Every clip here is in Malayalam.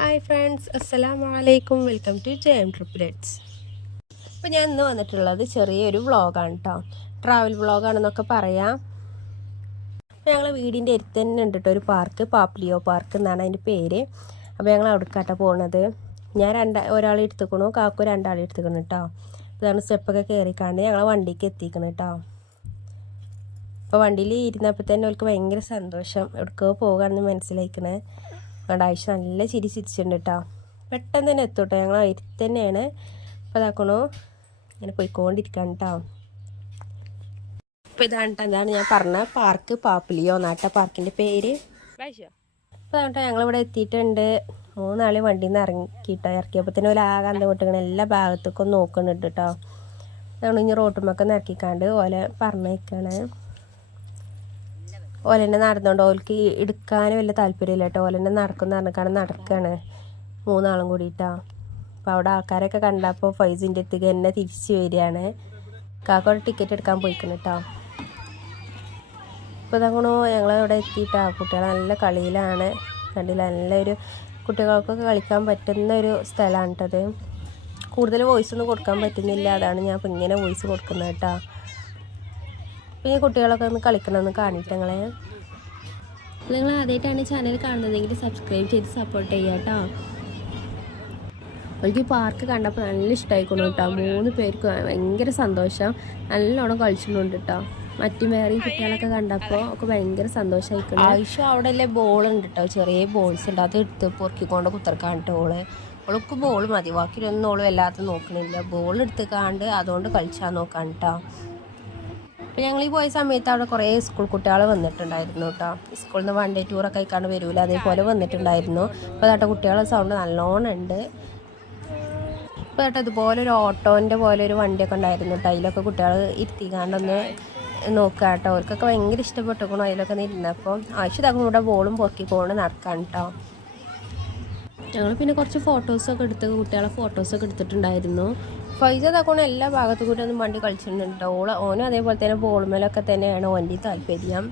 ഹായ് ഫ്രണ്ട്സ് അസ്സലാമു വലൈക്കും welcome to J M triplets അപ്പോൾ ഞാൻ ഇന്ന് വന്നിട്ടുള്ളത് ചെറിയൊരു വ്ളോഗാണ് കേട്ടോ ട്രാവൽ വ്ളോഗാണെന്നൊക്കെ പറയാം. അപ്പോൾ ഞങ്ങൾ വീടിന്റെ അടുത്ത് തന്നെ ഉണ്ട് കേട്ടോ ഒരു പാർക്ക് പാപ്ലിയോ പാർക്ക് എന്നാണ് അതിന്റെ പേര്. അപ്പോൾ ഞങ്ങൾ അവിടേക്കാട്ടോ പോണത്. ഞാൻ രണ്ട ഒരാളെ എടുത്തുക്കണു കാക്കു രണ്ടാളെ എടുത്തുക്കണം കേട്ടോ ഇതാണ് സ്റ്റെപ്പൊക്കെ കയറിക്കാണ്ട് ഞങ്ങൾ വണ്ടിക്ക് എത്തിക്കണം കേട്ടോ അപ്പോൾ വണ്ടിയിൽ ഇരുന്നപ്പോൾ തന്നെ അവർക്ക് ഭയങ്കര സന്തോഷം. എവിടേക്കോ പോകാണെന്ന് മനസ്സിലാക്കണേ അതുകൊണ്ട് ആഴ്ച നല്ല ചിരി ചിരിച്ചിട്ടുണ്ട് കേട്ടോ പെട്ടെന്ന് തന്നെ എത്തും കേട്ടോ ഞങ്ങൾ അരി തന്നെയാണ് അപ്പോൾ ഇതാക്കണു ഇങ്ങനെ പോയിക്കൊണ്ടിരിക്കുകയാണ് കേട്ടോ അപ്പോൾ ഇതാണ് എന്താണ് ഞാൻ പറഞ്ഞ പാർക്ക് പാപ്പിലിയോ നാട്ട പാർക്കിന്റെ പേര്. അപ്പോൾ അതാ ഞങ്ങളിവിടെ എത്തിയിട്ടുണ്ട്. മൂന്നാൾ വണ്ടിയിൽ നിന്ന് ഇറങ്ങിയിട്ടോ ഇറക്കിയപ്പോൾ തന്നെ ഒരു ആകെ അന്തം വിട്ടിങ്ങനെ എല്ലാ ഭാഗത്തേക്കും നോക്കുന്നുണ്ട് കേട്ടോ നമ്മൾ ഇനി റോട്ടുമൊക്കെ ഇറക്കിക്കാണ്ട് ഓലെ പറഞ്ഞേക്കാണ് ഓലെന്നെ നടന്നുകൊണ്ട് ഓൽക്ക് എടുക്കാനും വലിയ താല്പര്യമില്ല കേട്ടോ ഓലെന്നെ നടക്കുന്ന പറഞ്ഞിക്കാണ് നടക്കുകയാണ് മൂന്നാളും കൂടിയിട്ടാ അപ്പോൾ അവിടെ ആൾക്കാരൊക്കെ കണ്ടപ്പോൾ ഫൈസിന്റെ അടുത്തേക്ക് എന്നെ തിരിച്ച് വരികയാണ്. കാക്കോടെ ടിക്കറ്റ് എടുക്കാൻ പോയിക്കണം കേട്ടോ ഇപ്പോൾ തങ്ങണു ഞങ്ങൾ അവിടെ എത്തിയിട്ടാ. കുട്ടികൾ നല്ല കളിയിലാണ്. കണ്ടില്ല? നല്ലൊരു കുട്ടികൾക്കൊക്കെ കളിക്കാൻ പറ്റുന്ന ഒരു സ്ഥലമാണ് കേട്ടത് കൂടുതൽ വോയിസ് ഒന്നും കൊടുക്കാൻ പറ്റുന്നില്ല. അതാണ് ഞാൻ ഇപ്പം ഇങ്ങനെ വോയിസ് കൊടുക്കുന്നത് കേട്ടോ ഈ കുട്ടികളൊക്കെ ഒന്ന് കളിക്കണമെന്ന് കാണിച്ചു ഞങ്ങളെ നിങ്ങൾ ആദ്യമായിട്ടാണ് ചാനൽ കാണുന്നതെങ്കിൽ സബ്സ്ക്രൈബ് ചെയ്ത് സപ്പോർട്ട് ചെയ്യുക കേട്ടോ. എനിക്ക് പാർക്ക് കണ്ടപ്പോൾ നല്ല ഇഷ്ടമായിക്കൊണ്ടു കേട്ടോ. മൂന്ന് പേർക്ക് ഭയങ്കര സന്തോഷം. നല്ലോണം കളിച്ചിട്ടുണ്ട് കേട്ടോ. മറ്റു വേറെ കുട്ടികളൊക്കെ കണ്ടപ്പോൾ ഒക്കെ ഭയങ്കര സന്തോഷമായിക്കണം ആവശ്യം അവിടെ അല്ലേ ബോൾ ഉണ്ട് കേട്ടോ. ചെറിയ ബോൾസ് ഉണ്ട്. അത് എടുത്ത് പൊറുക്കിക്കൊണ്ട് കുത്തിറക്കാണ്ട് ഓൾ. ഓൾക്ക് ബോൾ മതി. ബാക്കിയൊന്നും ഓൾ വല്ലാതെ നോക്കണില്ല. ബോൾ എടുത്ത് കാണ്ട് അതുകൊണ്ട് കളിച്ചാൽ നോക്കാൻ കേട്ടോ. അപ്പോൾ ഞങ്ങൾ ഈ പോയ സമയത്ത് അവിടെ കുറേ സ്കൂൾ കുട്ടികൾ വന്നിട്ടുണ്ടായിരുന്നു കേട്ടോ സ്കൂളിൽ നിന്ന് വൺ ഡേ ടൂറൊക്കെ ആയിക്കാണ്ട് വരൂല. അതേപോലെ വന്നിട്ടുണ്ടായിരുന്നു. അപ്പോൾ അതാട്ടെ കുട്ടികളെ സൗണ്ട് നല്ലോണം ഉണ്ട്. ഇപ്പോൾ കേട്ടോ ഇതുപോലെ ഒരു ഓട്ടോന്റെ പോലെ ഒരു വണ്ടിയൊക്കെ ഉണ്ടായിരുന്നു കേട്ടോ അതിലൊക്കെ കുട്ടികൾ ഇരുത്തിക്കാണ്ടൊന്ന് നോക്കുക കേട്ടോ അവർക്കൊക്കെ ഭയങ്കര ഇഷ്ടപ്പെട്ടിരിക്കണം അതിലൊക്കെ നിന്നപ്പോൾ ആവശ്യത്താക്കും ഇവിടെ ബോളും പൊറുക്കിക്കൊണ്ട് നടക്കാൻ കേട്ടോ ഞങ്ങൾ പിന്നെ കുറച്ച് ഫോട്ടോസൊക്കെ എടുത്ത് കുട്ടികളെ ഫോട്ടോസൊക്കെ എടുത്തിട്ടുണ്ടായിരുന്നു. ഫൈസ തക്കോണ എല്ലാ ഭാഗത്തു കൂടി ഒന്നും വണ്ടി കളിച്ചിട്ടുണ്ട്? ഓള ഓനും അതേപോലെ തന്നെ ബോൾമേലൊക്കെ തന്നെയാണ് ഓന്റെ താല്പര്യം.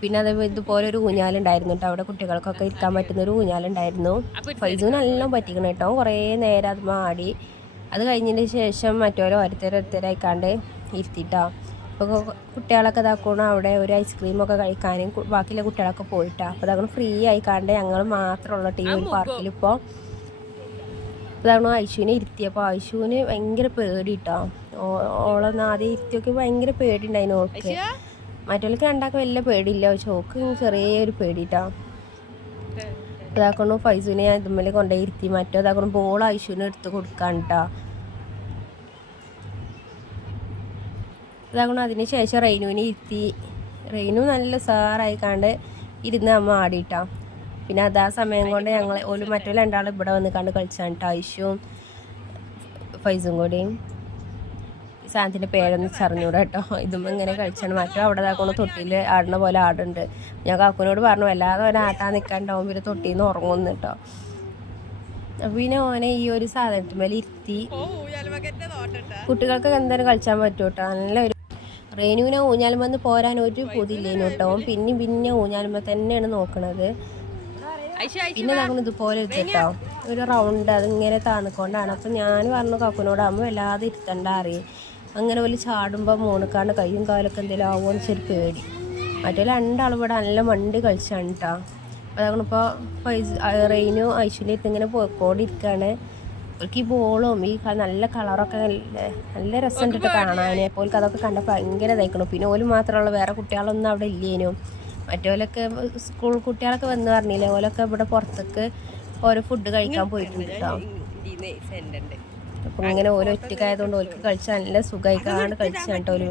പിന്നെ അതേപോലെ ഇതുപോലെ ഒരു ഊഞ്ഞാലുണ്ടായിരുന്നു കേട്ടോ അവിടെ കുട്ടികൾക്കൊക്കെ ഇരിക്കാൻ പറ്റുന്ന ഒരു ഊഞ്ഞാലുണ്ടായിരുന്നു. ഫൈസു നല്ല പറ്റിക്കണം കേട്ടോ കുറേ നേരം അത് മാടി. അത് കഴിഞ്ഞതിന് ശേഷം മറ്റോരോ ഓരോരുത്തരോരുത്തരായിക്കാണ്ട് ഇരുത്തിട്ടോ. അപ്പോൾ കുട്ടികളൊക്കെ ഇതാക്കണം അവിടെ ഒരു ഐസ്ക്രീമൊക്കെ കഴിക്കാനും ബാക്കിയുള്ള കുട്ടികളൊക്കെ പോയിട്ടാണ് അപ്പോൾ അതാണ് ഫ്രീ ആയിക്കാണ്ട് ഞങ്ങൾ മാത്രമുള്ള ടീം പാർക്കിൽ ഇപ്പോൾ അതാണ് ഐശുവിനെ ഇരുത്തിയപ്പോൾ ഐശുവിന് ഭയങ്കര പേടി കേട്ടോ. ഓളൊന്ന് ആദ്യം ഇരുത്തിയൊക്കെ ഭയങ്കര പേടി ഉണ്ടായിരുന്നു ഓൾക്ക് മറ്റുള്ളവർക്ക് രണ്ടാൾക്ക് വലിയ പേടിയില്ല. പക്ഷെ ഓക്ക് ചെറിയൊരു പേടി കേട്ടോ. ഇതാക്കണം ഫൈസുവിനെ ഞാൻ ഇതുമ്മലെ കൊണ്ടുപോയി ഇരുത്തി. മറ്റോ ഇതാക്കണം ബോൾ ഐശുവിനെ എടുത്ത് കൊടുക്കാൻ കേട്ടോ. ഇതാക്കണം അതിന് ശേഷം റെയിനുവിനെ ഇരുത്തി. റെയിനു നല്ല സാറായി കണ്ട് ഇരുന്ന് അമ്മ ആടിയിട്ടാ പിന്നെ അതാ സമയം കൊണ്ട് ഞങ്ങൾ ഒരു മറ്റേ രണ്ടാളും ഇവിടെ വന്ന് കണ്ട് കളിച്ചാണ് ടൈഷും ഫൈസും കൂടിയും സാധനത്തിന്റെ പേരൊന്നും ചറിഞ്ഞൂടെ കേട്ടോ ഇതും ഇങ്ങനെ കളിച്ചാണ്. മറ്റോ അവിടെ ഇതാക്കണ തൊട്ടിയിൽ ആടുന്ന പോലെ ആടുണ്ട്. ഞാൻ കാക്കുനോട് പറഞ്ഞു വല്ലാതെ ഓനെ ആട്ടാൻ നിൽക്കാണ്ടാവും പിന്നെ തൊട്ടിയിൽ നിന്ന് ഉറങ്ങുന്നു കേട്ടോ അപ്പം പിന്നെ ഓനെ ഈ ഒരു സാധനത്തിന് മേലെ ഇരുത്തി. കുട്ടികൾക്ക് എന്തായാലും കളിച്ചാൻ പറ്റും കേട്ടോ നല്ല ഒരു റേനുവിനെ ഊഞ്ഞാലുമെന്ന് പോരാൻ ഒരു പൊതിയില്ലേനു കേട്ടോ പിന്നെ പിന്നെ ഊഞ്ഞാലുമ്പ തന്നെയാണ് നോക്കണത്. പിന്നെ നമ്മൾ ഇതുപോലെ എടുത്തിട്ടോ ഒരു റൗണ്ട് അതിങ്ങനെ തണുക്കൊണ്ടാണ്. അപ്പം ഞാൻ പറഞ്ഞു കാക്കുനോട് അമ്മ വല്ലാതെ ഇരുത്തണ്ട അറിയും അങ്ങനെ ഒരു ചാടുമ്പോൾ മൂണക്കാണ്ട് കയ്യും കാലൊക്കെ എന്തെങ്കിലും ആവുമെന്ന് വെച്ചൊരു പേടി. മറ്റേ രണ്ടാളും ഇവിടെ നല്ല മണ്ടി കളിച്ചാണ് കേട്ടോ അതങ്ങളിപ്പോൾ പൈസ റെയിനും ഐശ്വര്യത്ത് ഇങ്ങനെ പോയിക്കോണ്ടിരിക്കുകയാണ് അവർക്ക് ഈ ബോളും ഈ നല്ല കളറൊക്കെ നല്ല നല്ല രസമുണ്ടിട്ട് കാണാൻ അപ്പോൾ അതൊക്കെ കണ്ടപ്പോൾ ഭയങ്കര ഇതായിക്കണം. പിന്നെ ഓൽ മാത്രമുള്ള വേറെ കുട്ടികളൊന്നും അവിടെ ഇല്ലേനു. മറ്റോലൊക്കെ സ്കൂൾ കുട്ടികളൊക്കെ വന്ന് പറഞ്ഞില്ലേ ഓലൊക്കെ ഇവിടെ പുറത്തേക്ക് ഓരോ ഫുഡ് കഴിക്കാൻ പോയിട്ടുണ്ട് അപ്പം ഇങ്ങനെ ഓരോ ഒറ്റക്കായതുകൊണ്ട് ഓർക്ക് കഴിച്ചാൽ നല്ല സുഖമായിക്കാണ്ട് കളിച്ചാണ് കേട്ടോ ഒരു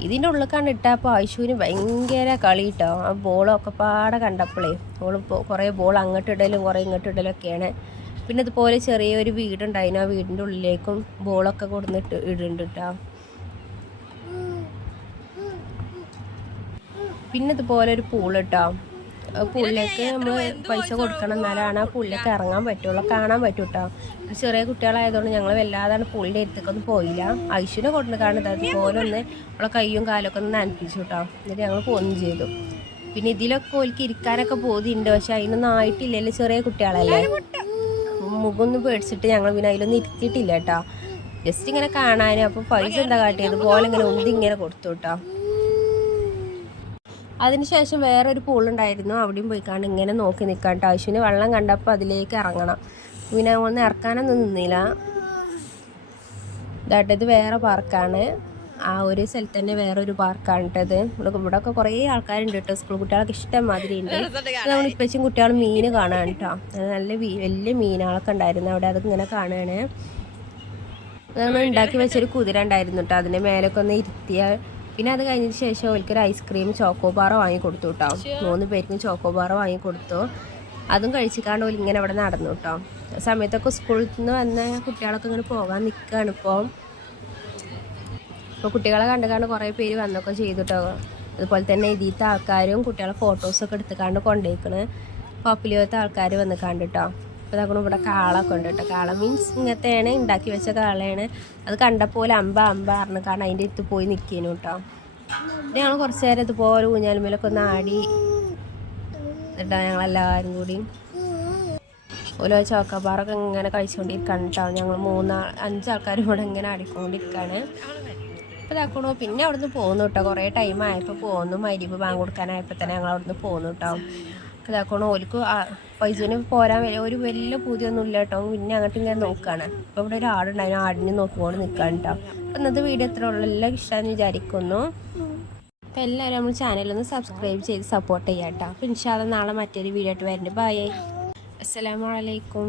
ഇതിന്റെ ഉള്ളിൽ കണ്ടിട്ടപ്പോൾ ആയിഷുവിന് ഭയങ്കര കളി കേട്ടോ ആ ബോളൊക്കെ പാടെ കണ്ടപ്പോഴേ ഓൾ കുറേ ബോൾ അങ്ങോട്ട് ഇടലും കുറേ ഇങ്ങോട്ട് ഇടലൊക്കെയാണ് പിന്നെ ഇതുപോലെ ചെറിയൊരു വീടുണ്ടായിരുന്നു ആ വീടിന്റെ ഉള്ളിലേക്കും ബോളൊക്കെ കൊടുന്നിട്ട് ഇടുന്നുണ്ട് കേട്ടോ പിന്നെ ഇതുപോലെ ഒരു പൂൾ കേട്ടോ പൂളിലേക്ക് നമ്മൾ പൈസ കൊടുക്കണം എന്നാലാണ് ആ പൂളിലേക്ക് ഇറങ്ങാൻ പറ്റുള്ളൂ. കാണാൻ പറ്റും കേട്ടോ ചെറിയ കുട്ടികളായതുകൊണ്ട് ഞങ്ങൾ വല്ലാതാണ് പൂളിന്റെ അടുത്തേക്കൊന്നും പോയില്ല. ഐശ്വര്യ കൊണ്ടു കാണുന്നത് അതുപോലെ ഒന്ന് നമ്മളെ കൈയും കാലൊക്കെ ഒന്ന് നനപ്പിച്ചു കേട്ടോ എന്നിട്ട് ഞങ്ങൾ പോകുന്നു ചെയ്തു. പിന്നെ ഇതിലൊക്കെ ഓൽക്ക് ഇരിക്കാനൊക്കെ ബോധ്യമുണ്ട് പക്ഷെ അതിനൊന്നും ആയിട്ടില്ലല്ലോ ചെറിയ കുട്ടികളല്ലേ? മുഖമൊന്നും പേടിച്ചിട്ട് ഞങ്ങൾ പിന്നെ അതിലൊന്നും ഇരുത്തിയിട്ടില്ല കേട്ടോ. ജസ്റ്റ് ഇങ്ങനെ കാണാനും. അപ്പോൾ പൈസ എന്താ കാട്ടിയത്? പോലെ ഇങ്ങനെ ഉന്തി ഇങ്ങനെ കൊടുത്തു കേട്ടോ. അതിനുശേഷം വേറൊരു പൂളുണ്ടായിരുന്നു. അവിടെയും പോയിക്കാണ്ട് ഇങ്ങനെ നോക്കി നിൽക്കാം കേട്ടോ അശ്വിന് വെള്ളം കണ്ടപ്പോൾ അതിലേക്ക് ഇറങ്ങണം. പിന്നെ ഒന്ന് ഇറക്കാനൊന്നും നിന്നില്ല. ഇതായിട്ട് ഇത് വേറെ പാർക്കാണ്. ആ ഒരു സ്ഥലത്ത് തന്നെ വേറൊരു പാർക്കാണ് കേട്ടത് ഇവിടെ ഇവിടെ ഒക്കെ കുറേ ആൾക്കാരുണ്ട് കേട്ടോ സ്കൂൾ കുട്ടികളൊക്കെ ഇഷ്ടം മാതിരി ഉണ്ട്. നമ്മൾ ഇപ്പച്ചും കുട്ടികളും മീൻ കാണാൻ കേട്ടോ നല്ല വലിയ മീനുകളൊക്കെ ഉണ്ടായിരുന്നു. അവിടെ അതൊക്കെ ഇങ്ങനെ കാണുകയാണ് നമ്മൾ ഉണ്ടാക്കി വെച്ചൊരു കുതിര ഉണ്ടായിരുന്നു കേട്ടോ അതിന്റെ മേലൊക്കെ ഒന്ന് ഇരുത്തിയ പിന്നെ അത് കഴിഞ്ഞതിന് ശേഷം ഓൽക്കൊരു ഐസ്ക്രീം ചോക്കോ ബാറോ വാങ്ങി കൊടുത്തു കേട്ടോ മൂന്ന് പേർക്കും ചോക്കോ ബാറോ വാങ്ങി കൊടുത്തു. അതും കഴിച്ചിക്കാണ്ട് ഇങ്ങനെ അവിടെ നടന്നു കേട്ടോ സമയത്തൊക്കെ സ്കൂളിൽ നിന്ന് വന്ന കുട്ടികളൊക്കെ ഇങ്ങനെ പോകാൻ നിൽക്കുകയാണ് ഇപ്പോൾ ഇപ്പോൾ കുട്ടികളെ കണ്ട് കണ്ട് കുറേ പേര് വന്നൊക്കെ ചെയ്തു കേട്ടോ അതുപോലെ തന്നെ ഇതിലത്തെ ആൾക്കാരും കുട്ടികളെ ഫോട്ടോസൊക്കെ എടുത്തുകാണ്ട് കൊണ്ടുപോയിക്കണ് പോപ്പുലേത്തെ ആൾക്കാർ വന്ന് കണ്ടിട്ടോ അപ്പോൾ നമ്മൾ ഇവിടെ കാളൊക്കെ ഉണ്ട് കേട്ടോ. കാള മീൻസ് ഇങ്ങനത്തെയാണ് ഉണ്ടാക്കി വെച്ച കാളയാണ്. അത് കണ്ടപ്പോൾ അമ്പ അമ്പ പറഞ്ഞു കാരണം അതിന്റെ അടുത്ത് പോയി നിൽക്കുന്നു കേട്ടോ. ഞങ്ങൾ കുറച്ച് നേരം ഇതുപോലെ ഊഞ്ഞാലുമേലൊക്കെ ഒന്ന് ആടി. എന്നിട്ടാ ഞങ്ങളെല്ലാവരും കൂടി ഓരോ ചോക്കപ്പാറൊക്കെ ഇങ്ങനെ കഴിച്ചുകൊണ്ടിരിക്കുകയാണ് കേട്ടോ. ഞങ്ങൾ മൂന്നാൾ അഞ്ചാൾക്കാരും കൂടെ ഇങ്ങനെ ആടിക്കൊണ്ടിരിക്കുകയാണ് അപ്പോൾ ഇതാക്കണു പിന്നെ അവിടുന്ന് പോകുന്നു കേട്ടോ. കുറേ ടൈം ആയപ്പോൾ പോകുന്നു മരിപ്പ് ബാങ്ക് കൊടുക്കാനായപ്പോൾ തന്നെ ഞങ്ങൾ അവിടുന്ന് പോകുന്നു കേട്ടോ. ഇതാക്കണു. ഓലിക്ക് പൈസന് പോരാൻ ഒരു വലിയ പൂതിയൊന്നും ഇല്ല കേട്ടോ പിന്നെ അങ്ങോട്ട് ഇങ്ങനെ നോക്കുകയാണ് അപ്പോൾ ഇവിടെ ഒരു ആടുണ്ടായിരുന്നു ആടിനെ നോക്കിക്കൊണ്ട് നിൽക്കുകയാണ് കേട്ടോ അപ്പോൾ ഇന്നത്തെ വീഡിയോ എത്ര ഉള്ളൂ. എല്ലാം ഇഷ്ടമാണെന്ന് വിചാരിക്കുന്നു. അപ്പോൾ എല്ലാവരും നമ്മൾ ചാനലൊന്ന് സബ്സ്ക്രൈബ് ചെയ്ത് സപ്പോർട്ട് ചെയ്യാം കേട്ടോ അപ്പോൾ ഇൻഷാല്ല നാളെ മറ്റൊരു വീഡിയോ ആയിട്ട് വരുന്നുണ്ട് ബൈ അസ്സലാമലൈക്കും